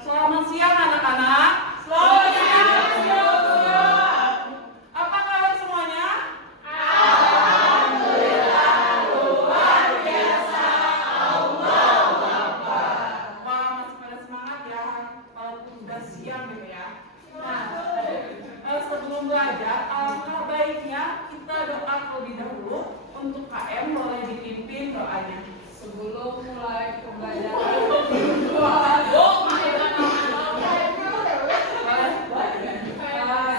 Selamat siang anak-anak. Selamat siang. Apa kabar semuanya? Alhamdulillah luar biasa. Allahu Akbar. Wah, masih pada semangat ya. Walaupun sudah siang gitu ya. Nah, sebelum belajar, alangkah baiknya kita doa terlebih dahulu. Untuk KM boleh dipimpin doanya. Sebelum mulai pembelajaran.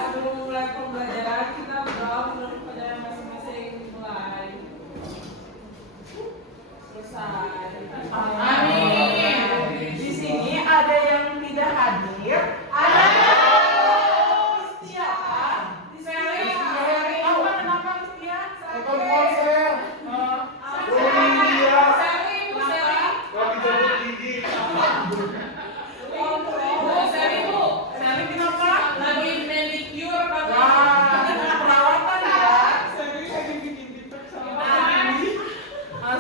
Sebelum mulai pembelajaran kita berdoa menurut pelajaran masing-masing mulai. Selesai. Amin. Di sini ada yang tidak hadir. Ada. Siapa? Sally. Apa kenapa Listia? Nonton konser. Sally kenapa? Lagi manicure Pak. Wah, perawatan ya.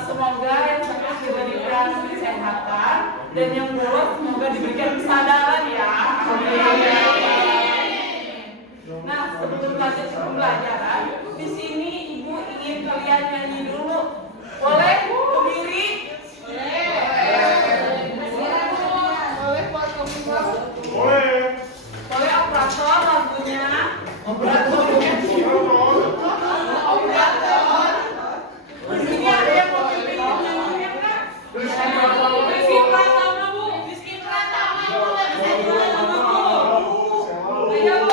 Semoga yang sakit diberikan kesehatan dan yang bolos semoga diberikan kesadaran ya. Nah, sebelum lanjut ke pembelajaran, di sini Ibu ingin kalian nyanyi dulu. Boleh berdiri? Boleh. Boleh operator lagunya? Di sini ada yang mau pimpin nyanyinya enggak? Rizky Pratama, Bu. Rizky Pratama, Bu. Ayo, Bu.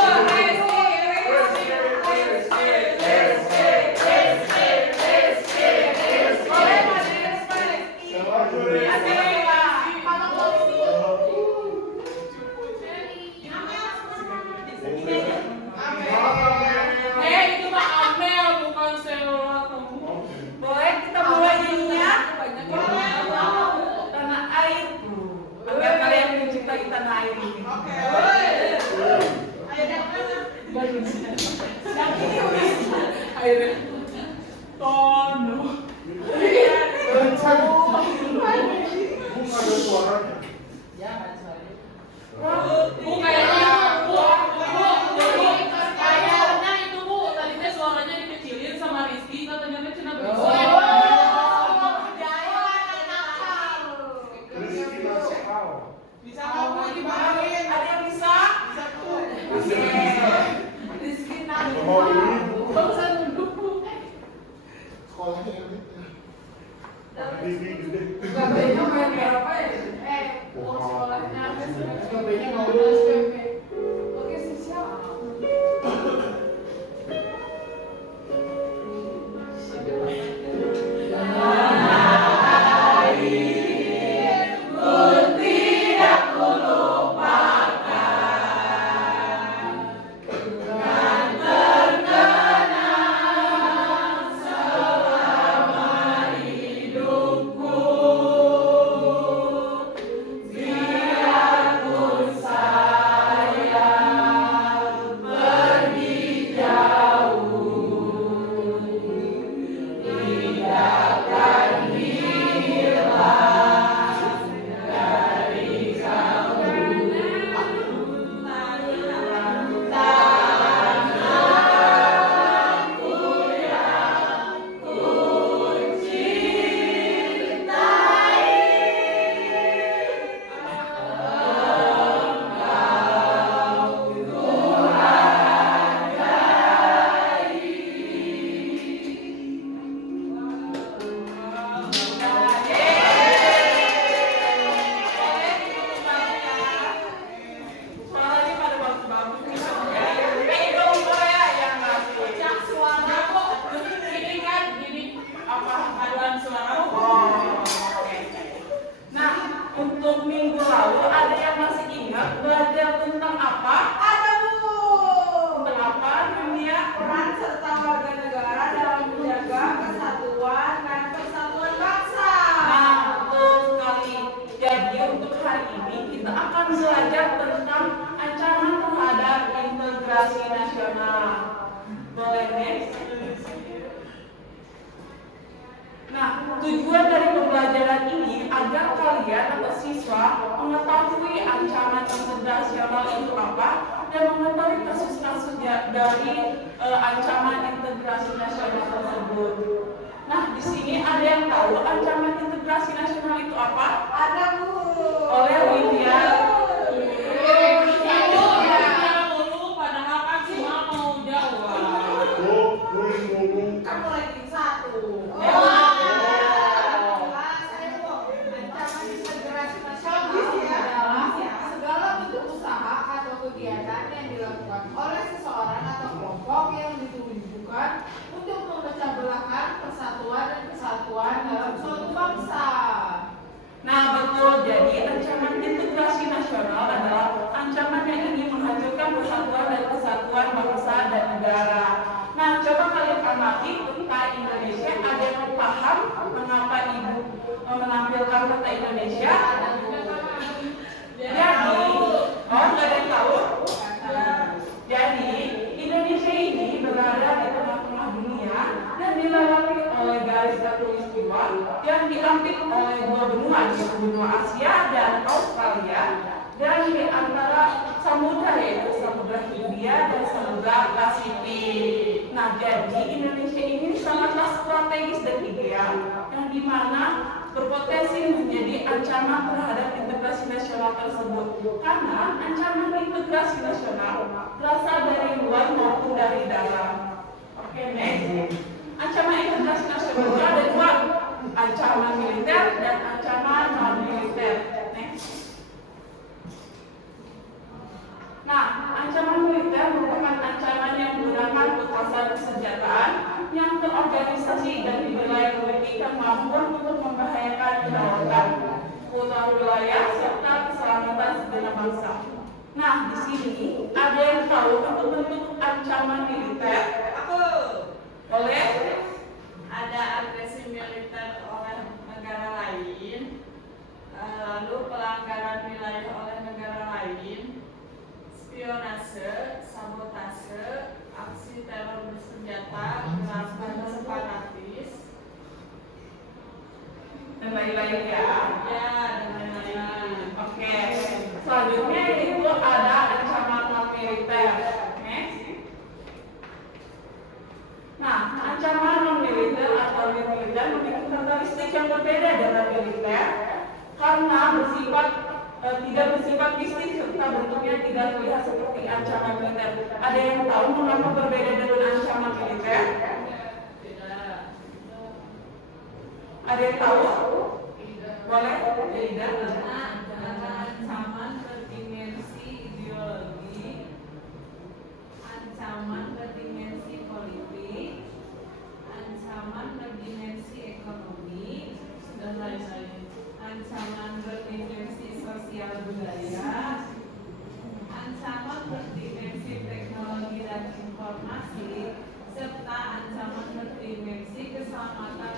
Boleh, Itu Pak Amel bukan Sheila kamu. boleh kita mulai nyanyinya? Tanah airku. Agar kalian mencintai tanah air ini. Akhirnya Tono. Bukan ada suaranya. Bu kayaknya kayaknya itu Bu tadinya suaranya dikecilin sama Rizky katanya cina berisik. Rizky nakal. Bisa kamu dibawain? Ada yang bisa? Bisa tuh. Rizky Mau dulu. Bangsa nunduk Bu. Sekolahnya elit. Rizky gede. Gabenya main berapa ya? Sekolahnya apa sih? Gabenya ngurus PP. Oke siap. Biarpun saya Nah, tujuan dari pembelajaran ini agar kalian atau siswa mengetahui ancaman integrasional itu apa dan mengetahui kasus-kasus dari ancaman integrasi nasional tersebut. Nah, di sini ada yang tahu ancaman integrasi nasional itu apa? Ada, Bu. Oleh Lydia. Padahal kan semua mau jawab. Kan mulai di satu. Ancaman integrasi nasional adalah segala bentuk usaha atau kegiatan yang dilakukan oleh seseorang atau kelompok yang ditujukan untuk memecah belahkan persatuan dan kesatuan dalam suatu bangsa. Nah, betul. Jadi ancaman integrasi nasional adalah ancaman yang ingin menghancurkan persatuan dan kesatuan bangsa dan negara. Nah, coba kalian amati tentang Indonesia. Ada yang paham mengapa Ibu menampilkan peta Indonesia? Jadi, nggak ada yang tahu? Jadi, Indonesia ini berada di tengah-tengah dunia dan dilewati oleh garis khatulistiwa yang diapit oleh dua benua, yaitu benua Asia dan Australia, dan di antara samudra yaitu Samudra Hindia dan Samudra Pasifik. Nah, jadi Indonesia ini sangatlah strategis dan ideal, yang dimana berpotensi menjadi ancaman terhadap integrasi nasional tersebut. Karena ancaman integrasi nasional berasal dari luar maupun dari dalam. Oke, next. Ancaman integrasi nasional itu ada dua, ancaman militer dan ancaman non militer. Next. Nah, ancaman militer merupakan ancaman yang menggunakan kekuasaan kesenjataan yang terorganisasi dan dinilai merugikan maupun untuk membahayakan kedaulatan, keutuhan wilayah serta keselamatan segenap bangsa. Nah, di sini ada yang tahu bentuk-bentuk ancaman militer? Aku. Boleh? Ada agresi militer oleh negara lain, lalu pelanggaran wilayah oleh negara lain, spionase, sabotase, aksi teror bersenjata, gerakan separatis, Dan lain-lain ya. ya dan lain-lain. Oke. Selanjutnya itu ada ancaman non militer. Next. Nah, ancaman non militer atau militer memiliki karakteristik yang berbeda dengan militer karena tidak bersifat mistis serta bentuknya tidak terlihat seperti ancaman militer. Ada yang tahu mengapa berbeda dengan ancaman militer? Tidak. Ada yang tahu? Boleh? Tidak. Karena ancaman berdimensi ideologi, ancaman berdimensi politik, ancaman berdimensi ekonomi, dan lain-lain. Ancaman berdimensi sosial budaya, ancaman berdimensi teknologi dan informasi, serta ancaman berdimensi keselamatan.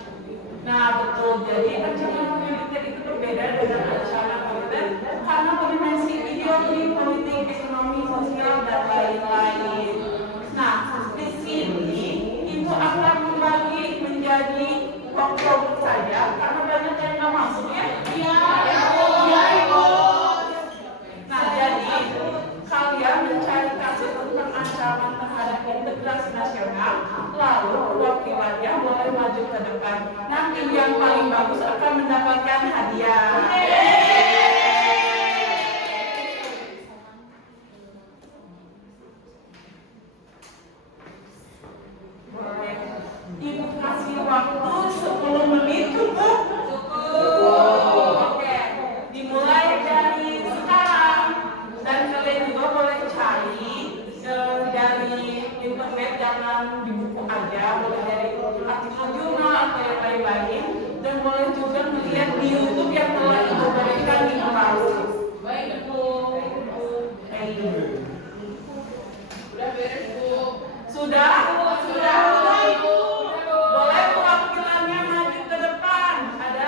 Nah, betul. Jadi ancaman militer itu berbeda dengan ancaman militer karena berdimensi ideologi, politik, ekonomi, sosial, dan lain-lain. Nah, di sini itu akan membagi menjadi kelompok saja karena banyak yang nggak masuk ya. Iya. Nah, jadi kalian mencari kasus tentang ancaman terhadap integrasi nasional, lalu perwakilannya boleh maju ke depan. Nanti yang paling bagus akan mendapatkan hadiah. Boleh. Ibu kasih waktu 10 menit cukup? Oke, dimulai dari sekarang. Dan kalian juga boleh cari dari internet, jangan di buku aja, boleh dari artikel jurnal atau yang lain-lain, dan boleh juga melihat di YouTube yang telah Ibu berikan di kelas. Baik, Bu. Udah beres, Bu. Sudah? Sudah, Bu. Boleh perwakilannya maju ke depan. Ada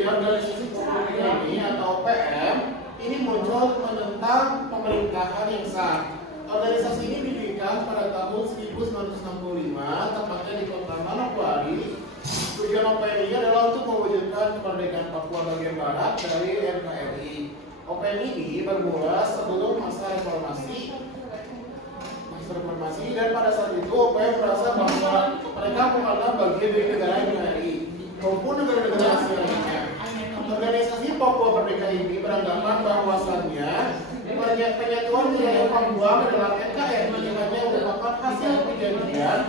jadi organisasi pemerintah ini atau OPM ini muncul menentang pemerintahan yang sah. Organisasi ini didirikan pada tahun 1965, tepatnya di kota Manokwari. Tujuan OPM ini adalah untuk mewujudkan kemerdekaan Papua bagian barat dari NKRI. OPM ini bermula sebelum masa reformasi, dan pada saat itu OPM merasa bahwa mereka menganggap bagian dari negara NKRI maupun negara-negara Asia lainnya. Organisasi Papua Merdeka ini beranggapan bahwasannya penyatuan wilayah Papua ke dalam NKRI hanya merupakan hasil perjanjian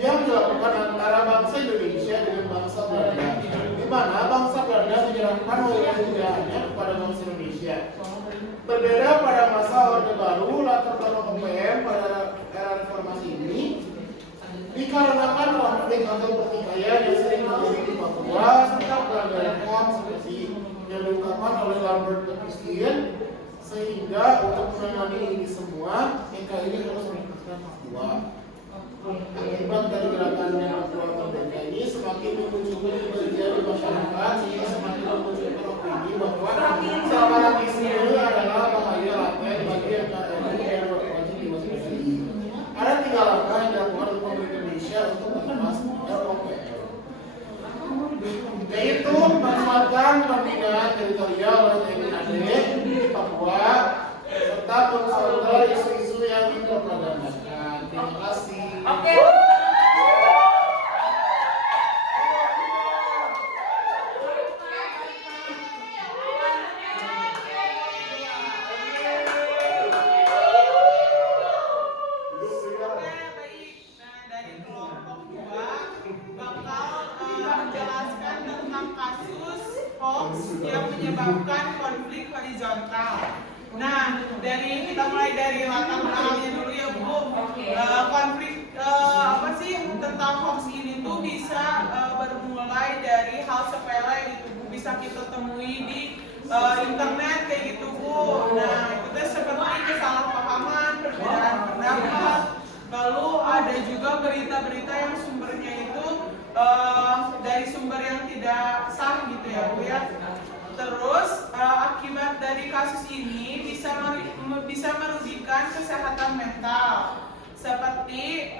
yang dilakukan antara bangsa Indonesia dengan bangsa Belanda, di mana bangsa Belanda menyerahkan wilayah negaranya kepada bangsa Indonesia. Berbeda pada masa Orde Baru, latar belakang OPM pada era reformasi ini dikarenakan konflik atau pertikaian yang sering terjadi di Papua serta pelanggaran HAM seperti yang diungkapkan oleh Lambert Christian, sehingga untuk menangani ini semua NKRI harus melepaskan Papua. Akibat dari gerakan Papua Merdeka ini semakin memunculkan kebencian di masyarakat, sehingga semakin memunculkan opini bahwa separatisme adalah bahaya laten bagi NKRI yang berwajib diwaspadai. Ada 3 langkah yang dilakukan oleh pemerintah Indonesia untuk mengemas ROPM, yaitu menguatkan pembinaan teritorial oleh TNI AD di Papua serta mengcounter isu-isu yang dipropagandakan. Terima kasih. Oke. Yang menyebabkan konflik horizontal. Nah, kita mulai dari latar belakangnya dulu ya Bu. Konflik apa sih tentang hoax ini tuh bisa bermulai dari hal sepele gitu Bu. Bisa kita temui di internet kayak gitu Bu. Nah, itu tuh seperti kesalahpahaman, perbedaan pendapat. Lalu ada juga berita-berita yang sumbernya itu dari sumber yang tidak sah gitu ya Bu ya. Terus akibat dari kasus ini bisa merugikan kesehatan mental. Seperti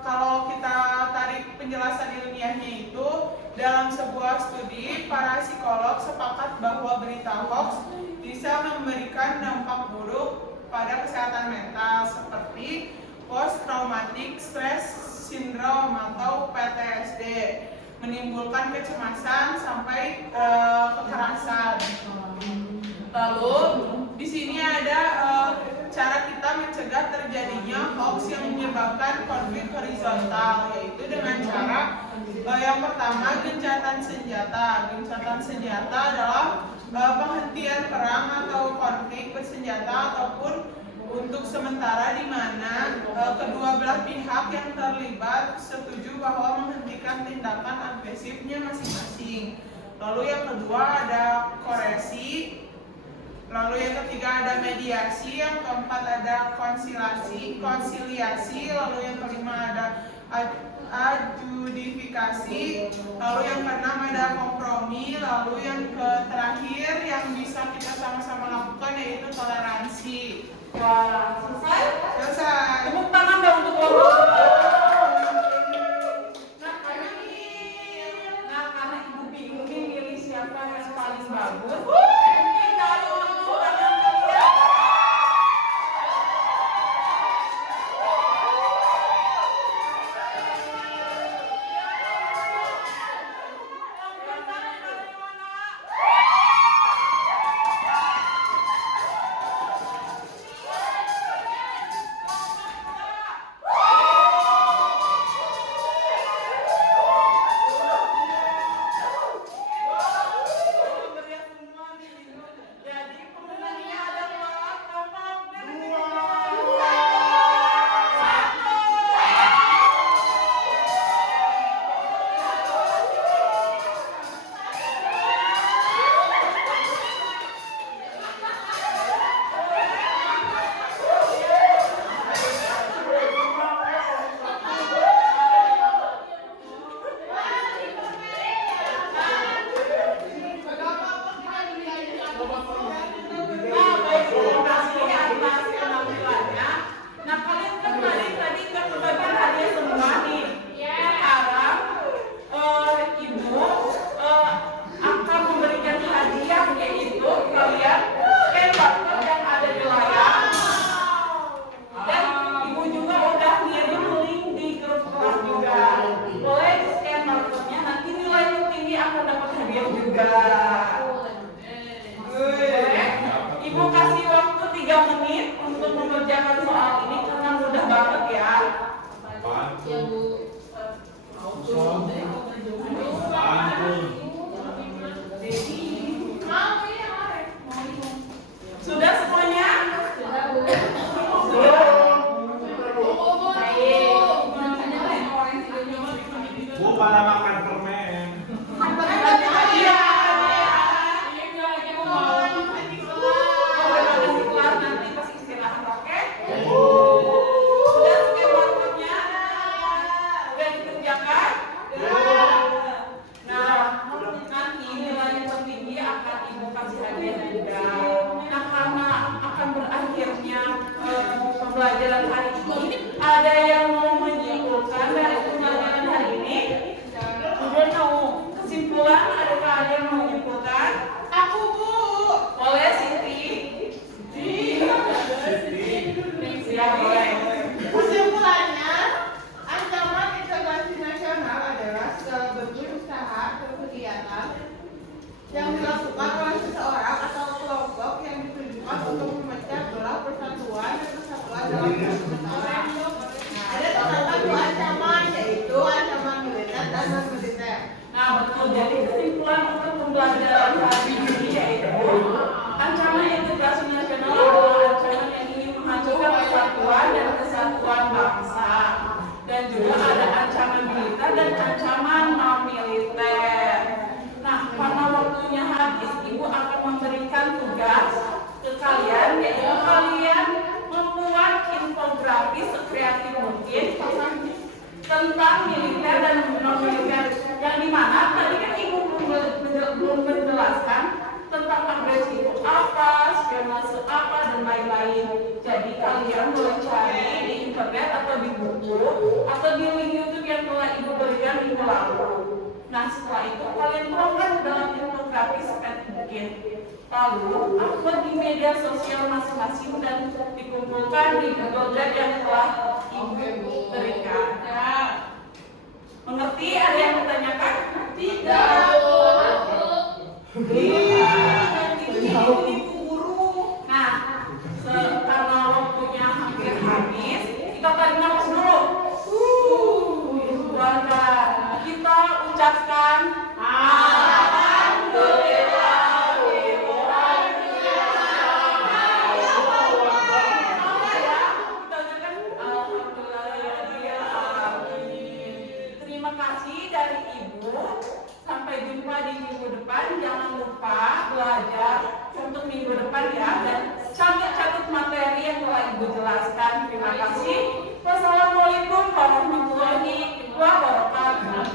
kalau kita tarik penjelasan ilmiahnya itu, dalam sebuah studi para psikolog sepakat bahwa berita hoax bisa memberikan dampak buruk pada kesehatan mental seperti post traumatic stress syndrome atau PTSD, menimbulkan kecemasan sampai kekerasan. Lalu di sini ada cara kita mencegah terjadinya hoax yang menyebabkan konflik horizontal, yaitu dengan cara yang pertama gencatan senjata. Gencatan senjata adalah penghentian perang atau konflik bersenjata ataupun untuk sementara di mana kedua belah pihak yang terlibat setuju bahwa menghentikan tindakan agresifnya masing-masing. Lalu yang kedua ada koersi. Lalu yang ketiga ada mediasi, yang keempat ada konsiliasi, lalu yang kelima ada adjudifikasi, lalu yang keenam ada kompromi, lalu yang terakhir yang bisa kita sama-sama lakukan yaitu toleransi. Wah, selesai? Selesai. Tepuk tangan dong untuk kelompok. Karena ibu bingung nih milih siapa yang paling bagus. Kita tepuk tangan kalian. juga. Boleh? Ibu kasih waktu 3 menit untuk mengerjakan soal ini karena mudah banget ya. Ya Bu. Sudah semuanya? Sudah Bu. Bu pada makan permen. Nanti pas istirahat, oke? Sudah scan barcode-nya? Sudah dikerjakan? Nah, nanti nilai yang tertinggi akan ibu kasih hadiah juga. Nah, karena akan berakhirnya pembelajaran hari ini, ada yang mau menyimpulkan dari pembelajaran hari ini? Udah tahu kesimpulan? Adakah ada yang mau menyimpulkan? Aku Bu. Boleh Siti? Siap, boleh. Kesimpulannya, ancaman integrasi nasional adalah segala bentuk usaha atau kegiatan yang dilakukan oleh seseorang atau kelompok yang ditujukan untuk memecah belah persatuan dan kesatuan dalam negara. Ada terdapat 2 ancaman, yaitu ancaman militer dan non militer. Nah, betul. Jadi kesimpulan untuk pembelajaran hari ini yaitu ancaman integrasi nasional adalah ancaman yang ingin menghancurkan persatuan dan kesatuan bangsa. Dan juga ada ancaman militer dan ancaman non militer. Nah, karena waktunya habis, ibu akan memberikan tugas ke kalian, yaitu kalian membuat infografis sekreatif mungkin tentang militer dan non militer, yang dimana tadi kan ibu belum menjelaskan tentang agresi itu apa, spionase apa, dan lain-lain. Jadi kalian boleh cari di internet atau di buku atau di link YouTube yang telah ibu berikan minggu lalu. Nah, setelah itu kalian tuangkan dalam infografis seperti mungkin. Lalu upload di media sosial masing-masing dan dikumpulkan di Google Drive yang telah ibu berikan. Mengerti? Ada yang bertanyakan? Tidak. Ibu guru. Nah, karena waktunya hampir habis, kita tarik nafas dulu. Keluarga, kita ucapkan terima kasih dari ibu. Sampai jumpa di minggu depan. Jangan lupa belajar untuk minggu depan ya, dan catat materi yang telah ibu jelaskan. Terima kasih. Wassalamualaikum warahmatullahi wabarakatuh.